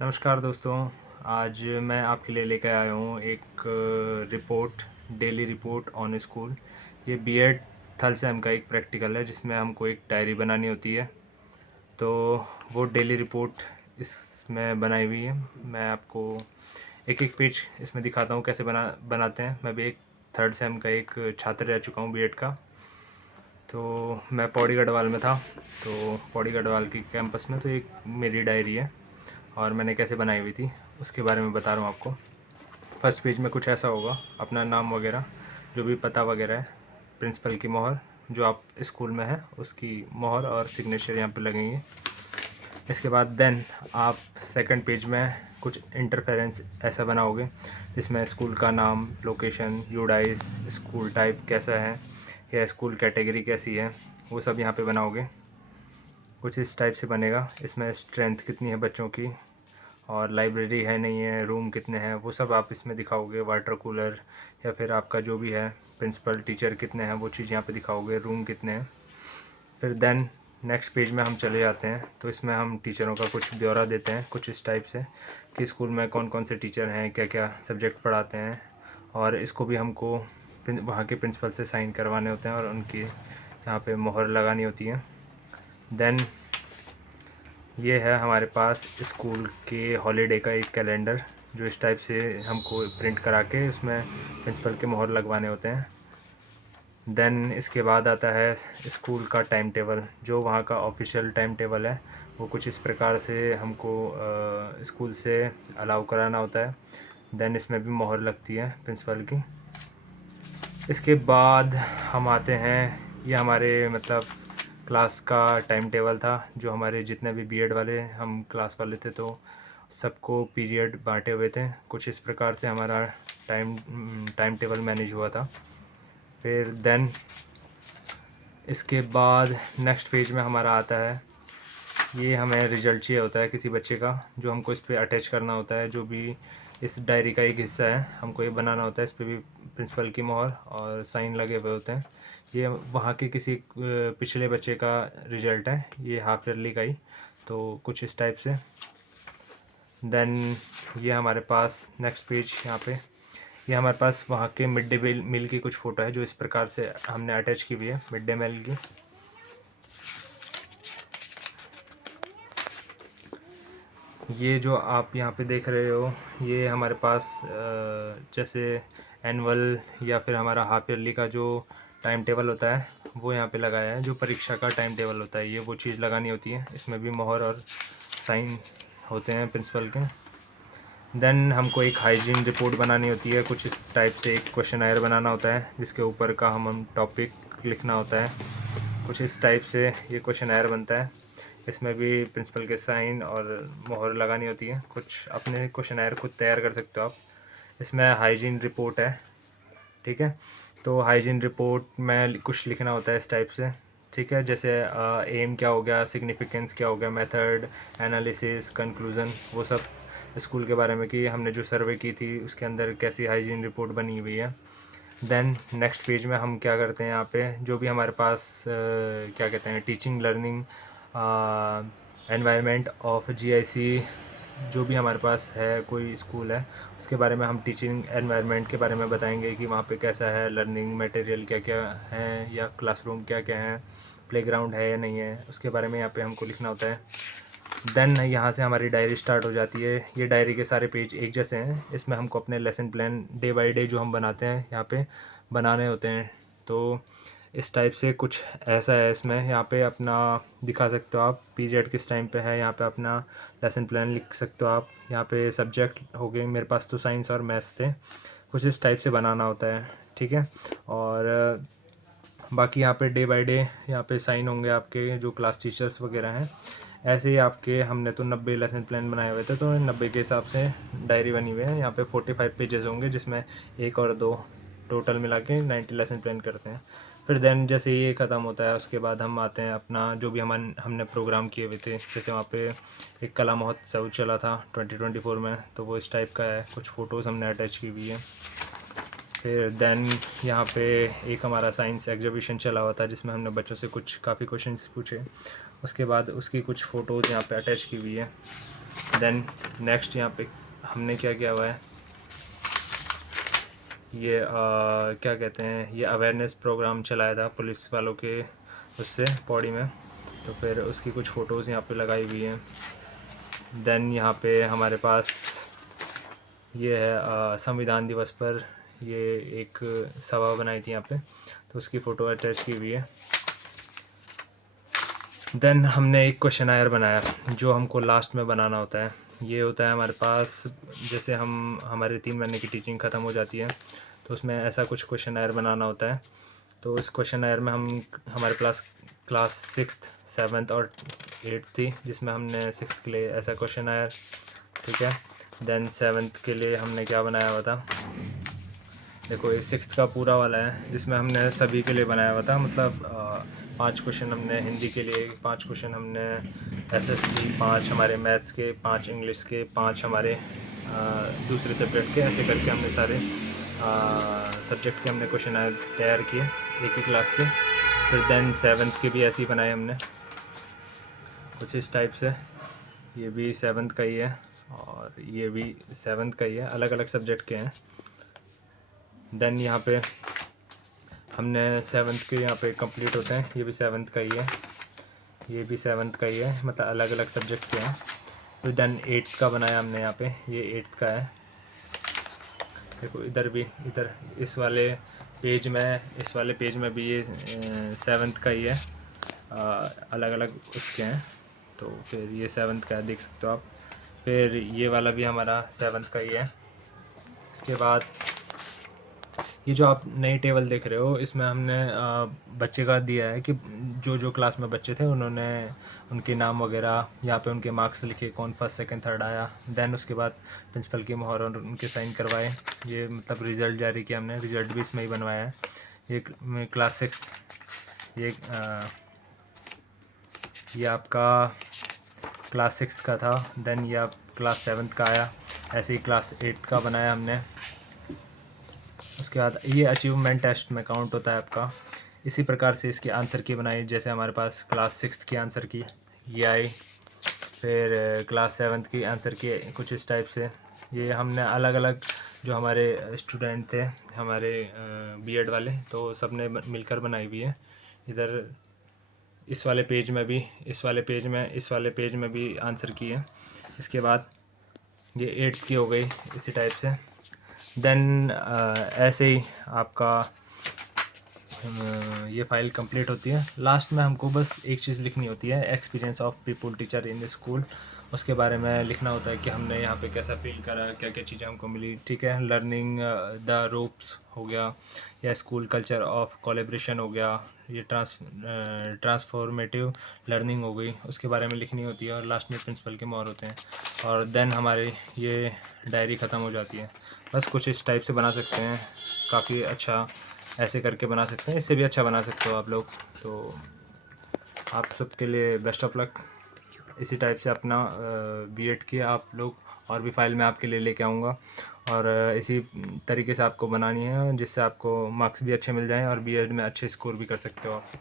नमस्कार दोस्तों। आज मैं आपके लिए लेकर आया हूँ एक report, daily report on school. ये बीएड थर्ड सेम का एक प्रैक्टिकल है जिसमें हमको एक डायरी बनानी होती है। तो वो डेली रिपोर्ट इसमें बनाई हुई है। मैं आपको एक एक पेज इसमें दिखाता हूँ कैसे बनाते हैं। मैं भी एक थर्ड सेम का एक छात्र रह चुका हूँ बीएड का। तो मैं पौड़ी गढ़वाल में था, तो पौड़ी गढ़वाल की कैंपस में तो एक मेरी डायरी है और मैंने कैसे बनाई हुई थी उसके बारे में बता रहा हूँ आपको। फर्स्ट पेज में कुछ ऐसा होगा, अपना नाम वगैरह, जो भी पता वगैरह है, प्रिंसिपल की मोहर, जो आप स्कूल में है उसकी मोहर और सिग्नेचर यहाँ पे लगेंगे। इसके बाद देन आप सेकंड पेज में कुछ इंटरफेरेंस ऐसा बनाओगे जिसमें स्कूल का नाम, लोकेशन, यूडाइस, स्कूल टाइप कैसा है या स्कूल कैटेगरी कैसी है, वो सब यहाँ पे बनाओगे। कुछ इस टाइप से बनेगा। इसमें स्ट्रेंथ कितनी है बच्चों की, और लाइब्रेरी है नहीं है, रूम कितने हैं, वो सब आप इसमें दिखाओगे। वाटर कूलर या फिर आपका जो भी है, प्रिंसिपल टीचर कितने हैं, वो चीज़ यहाँ पे दिखाओगे। रूम कितने हैं। फिर देन नेक्स्ट पेज में हम चले जाते हैं, तो इसमें हम टीचरों का कुछ ब्यौरा देते हैं कुछ इस टाइप से कि स्कूल में कौन कौन से टीचर हैं, क्या क्या सब्जेक्ट पढ़ाते हैं, और इसको भी हमको वहाँ के प्रिंसिपल से साइन करवाने होते हैं और उनकी यहाँ पे मोहर लगानी होती है। देन ये है हमारे पास स्कूल के हॉलीडे का एक कैलेंडर, जो इस टाइप से हमको प्रिंट करा के उसमें प्रिंसिपल के मोहर लगवाने होते हैं। देन इसके बाद आता है स्कूल का टाइम टेबल, जो वहाँ का ऑफिशियल टाइम टेबल है, वो कुछ इस प्रकार से हमको स्कूल से अलाउ कराना होता है। देन इसमें भी मोहर लगती है प्रिंसिपल की। इसके बाद हम आते हैं, ये हमारे मतलब क्लास का टाइम टेबल था, जो हमारे जितने भी बीएड वाले हम क्लास वाले थे तो सबको पीरियड बांटे हुए थे। कुछ इस प्रकार से हमारा टाइम टाइम टेबल मैनेज हुआ था। फिर देन इसके बाद नेक्स्ट पेज में हमारा आता है, ये हमें रिज़ल्ट चाहिए होता है किसी बच्चे का, जो हमको इस पर अटैच करना होता है। जो भी इस डायरी का एक हिस्सा है, हमको ये बनाना होता है। इस पर भी प्रिंसिपल की मोहर और साइन लगे हुए होते हैं। ये वहाँ के किसी पिछले बच्चे का रिज़ल्ट है, ये हाफ ईयरली का ही, तो कुछ इस टाइप से। देन ये हमारे पास नेक्स्ट पेज, यहाँ पे ये हमारे पास वहाँ के मिड डे मील की कुछ फ़ोटो है, जो इस प्रकार से हमने अटैच की हुई है मिड डे मील की। ये जो आप यहाँ पे देख रहे हो, ये हमारे पास जैसे एनुअल या फिर हमारा हाफ ईयरली का जो टाइम टेबल होता है वो यहाँ पे लगाया है। जो परीक्षा का टाइम टेबल होता है, ये वो चीज़ लगानी होती है। इसमें भी मोहर और साइन होते हैं प्रिंसिपल के। देन हमको एक हाइजीन रिपोर्ट बनानी होती है। कुछ इस टाइप से एक क्वेश्चनायर बनाना होता है, जिसके ऊपर का हम टॉपिक लिखना होता है। कुछ इस टाइप से ये क्वेश्चनायर बनता है। इसमें भी प्रिंसिपल के साइन और मोहर लगानी होती है। कुछ अपने क्वेश्चनायर खुद तैयार कर सकते हो आप। इसमें हाइजीन रिपोर्ट है, ठीक है। तो हाइजीन रिपोर्ट में कुछ लिखना होता है इस टाइप से, ठीक है। जैसे एम क्या हो गया, सिग्निफिकेंस क्या हो गया, मेथड, एनालिसिस, कंक्लूज़न, वो सब स्कूल के बारे में कि हमने जो सर्वे की थी उसके अंदर कैसी हाइजीन रिपोर्ट बनी हुई है। देन नेक्स्ट पेज में हम क्या करते हैं, यहाँ पे जो भी हमारे पास क्या कहते हैं, teaching learning environment of GIC, जो भी हमारे पास है कोई स्कूल है, उसके बारे में हम टीचिंग एनवायरनमेंट के बारे में बताएंगे कि वहाँ पे कैसा है, लर्निंग मटेरियल क्या क्या है, या क्लासरूम क्या क्या है, प्लेग्राउंड है या नहीं है, उसके बारे में यहाँ पे हमको लिखना होता है। देन यहाँ से हमारी डायरी स्टार्ट हो जाती है। ये डायरी के सारे पेज एक जैसे हैं। इसमें हमको अपने lesson plan day by day जो हम बनाते हैं यहाँ पे बनाने होते हैं। तो इस टाइप से कुछ ऐसा है इसमें। यहाँ पे अपना दिखा सकते हो आप पीरियड किस टाइम पे है, यहाँ पे अपना लेसन प्लान लिख सकते हो आप। यहाँ पे सब्जेक्ट हो गए, मेरे पास तो साइंस और मैथ्स थे। कुछ इस टाइप से बनाना होता है, ठीक है। और बाकी यहाँ पे डे बाय डे यहाँ पे साइन होंगे आपके जो क्लास टीचर्स वगैरह हैं। ऐसे ही आपके हमने तो 90 लेसन प्लान बनाए हुए थे, तो 90 के हिसाब से डायरी बनी हुई है। यहाँ पे 45 पेजेस होंगे, जिसमें एक और दो टोटल मिला के 90 लेसन प्लान करते हैं। फिर देन जैसे ये ख़त्म होता है, उसके बाद हम आते हैं अपना जो भी हमने प्रोग्राम किए हुए थे। जैसे वहाँ पे एक कला महोत्सव चला था 2024 में, तो वो इस टाइप का है। कुछ फ़ोटोज़ हमने अटैच की हुई है। फिर देन यहाँ पे एक हमारा साइंस एग्जीबिशन चला हुआ था, जिसमें हमने बच्चों से कुछ काफ़ी क्वेश्चंस पूछे। उसके बाद उसकी कुछ फ़ोटोज़ यहाँ पे अटैच की हुई है। देन नेक्स्ट यहाँ पे हमने क्या किया हुआ है, ये क्या कहते हैं, ये अवेयरनेस प्रोग्राम चलाया था पुलिस वालों के उससे पौड़ी में, तो फिर उसकी कुछ फ़ोटोज़ यहाँ पे लगाई हुई हैं। देन यहाँ पे हमारे पास ये है संविधान दिवस पर ये एक सभा बनाई थी यहाँ पे, तो उसकी फ़ोटो अटैच की हुई है। देन हमने एक क्वेश्चनायर बनाया जो हमको लास्ट में बनाना होता है। ये होता है हमारे पास, जैसे हमारे 3 महीने की टीचिंग ख़त्म हो जाती है तो उसमें ऐसा कुछ क्वेश्चनायर बनाना होता है। तो इस क्वेश्चनायर में हमारे क्लास 6th 7th और 8th थी, जिसमें हमने 6th के लिए ऐसा क्वेश्चनायर, ठीक है। देन 7th के लिए हमने क्या बनाया हुआ था, देखो ये 6th का पूरा वाला है जिसमें हमने सभी के लिए बनाया हुआ था, मतलब 5 क्वेश्चन हमने हिंदी के लिए, 5 क्वेश्चन हमने SST, 5 हमारे मैथ्स के, 5 इंग्लिश के, 5 हमारे दूसरे सब्जेक्ट के, ऐसे करके हमने सारे सब्जेक्ट के हमने क्वेश्चन तैयार किए एक ही क्लास के। फिर देन 7th के भी ऐसे ही बनाए हमने कुछ इस टाइप से। ये भी 7th का ही है और ये भी 7th का ही है, अलग अलग सब्जेक्ट के हैं। देन यहाँ पे हमने 7th के यहाँ पे कंप्लीट होते हैं, ये भी 7th का ही है, ये भी 7th का ही है, मतलब अलग अलग सब्जेक्ट के हैं। फिर देन 8th का बनाया हमने यहाँ पे, ये 8th का है। देखो इधर भी, इधर इस वाले पेज में भी ये 7th का ही है, अलग अलग उसके हैं। तो फिर ये 7th का है, देख सकते हो आप। फिर ये वाला भी हमारा 7th का ही है। इसके बाद ये जो आप नई टेबल देख रहे हो, इसमें हमने बच्चे का दिया है कि जो जो क्लास में बच्चे थे उन्होंने उनके नाम वगैरह, यहाँ पे उनके मार्क्स लिखे, कौन फर्स्ट सेकंड थर्ड आया। देन उसके बाद प्रिंसिपल की मोहर और उनके साइन करवाए। ये मतलब रिज़ल्ट जारी किया हमने, रिज़ल्ट भी इसमें ही बनवाया है। ये क्लास 6, ये आपका क्लास 6 का था। देन ये आप क्लास 7th का आया। ऐसे ही क्लास 8th का बनाया हमने। उसके बाद ये अचीवमेंट टेस्ट में काउंट होता है आपका। इसी प्रकार से इसकी आंसर की बनाई, जैसे हमारे पास क्लास 6th की आंसर की ये आई, फिर क्लास 7th की आंसर की कुछ इस टाइप से। ये हमने अलग अलग जो हमारे स्टूडेंट थे, हमारे बीएड वाले, तो सब ने मिलकर बनाई हुई है। इधर इस वाले पेज में भी, इस वाले पेज में भी आंसर की है। इसके बाद ये 8th की हो गई इसी टाइप से। देन ऐसे ही आपका ये फ़ाइल कंप्लीट होती है। लास्ट में हमको बस एक चीज़ लिखनी होती है, experience of people teacher in school. उसके बारे में लिखना होता है कि हमने यहाँ पे कैसा फील करा, क्या क्या चीज़ें हमको मिली, ठीक है। लर्निंग द रोप्स हो गया, या स्कूल कल्चर ऑफ कोलेब्रेशन हो गया, ये ट्रांसफॉर्मेटिव लर्निंग हो गई, उसके बारे में लिखनी होती है। और लास्ट में प्रिंसिपल के मोहर होते हैं, और देन हमारी ये डायरी ख़त्म हो जाती है। बस कुछ इस टाइप से बना सकते हैं, काफ़ी अच्छा ऐसे करके बना सकते हैं। इससे भी अच्छा बना सकते हो आप लोग। तो आप सबके लिए बेस्ट ऑफ लक। इसी टाइप से अपना बीएड किया आप लोग, और भी फाइल मैं आपके लिए लेके आऊँगा, और इसी तरीके से आपको बनानी है जिससे आपको मार्क्स भी अच्छे मिल जाएं और बीएड में अच्छे स्कोर भी कर सकते हो आप।